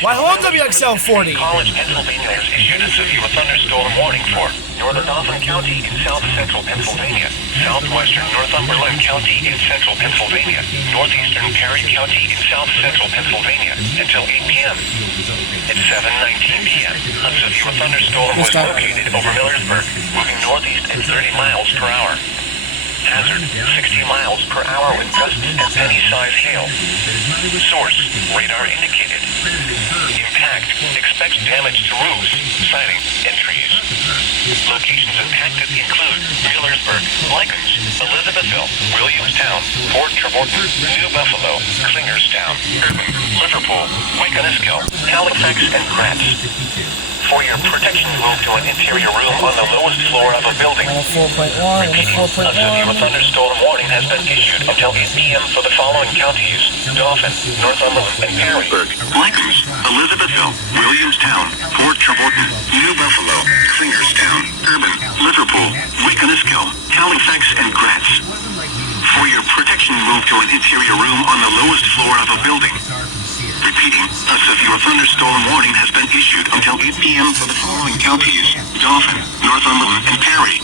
Why hold WXL40? College, Pennsylvania has issued a severe thunderstorm warning for northern Dauphin County in south-central Pennsylvania, southwestern Northumberland County in central Pennsylvania, northeastern Perry County in south-central Pennsylvania until 8 p.m. At 7:19 p.m., a severe thunderstorm was located over Millersburg, moving northeast at 30 miles per hour. Hazard, 60 miles per hour with gusts and penny-size hail. Source, radar indicated. Impact, expect damage to roofs, siding, and trees. Locations impacted include Millersburg, Lycans, Elizabethville, Williamstown, Fort Trevorton, New Buffalo, Clingerstown, Urban, Liverpool, Wiconisco, Halifax, and Gratz. For your protection, move to an interior room on the lowest floor of a building. 4.1, Repeating, a severe thunderstorm warning has been issued until 8 p.m. for the following counties: Dauphin, Northumberland, and Perry. Lycans, Elizabethville, Williamstown, Fort Trevorton, New Buffalo, Clingerstown, Urban, Liverpool, Wiconisco, Halifax, and Gratz. For your protection, move to an interior room on the lowest floor of a building. Repeating, a severe thunderstorm warning has been issued until 8 p.m. for the following counties: Dauphin, Northumberland, and Perry.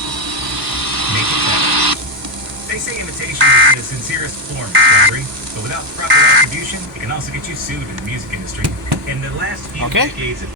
They say imitation is the sincerest form of flattery, but without proper attribution, it can also get you sued in the music industry. In the last few decades of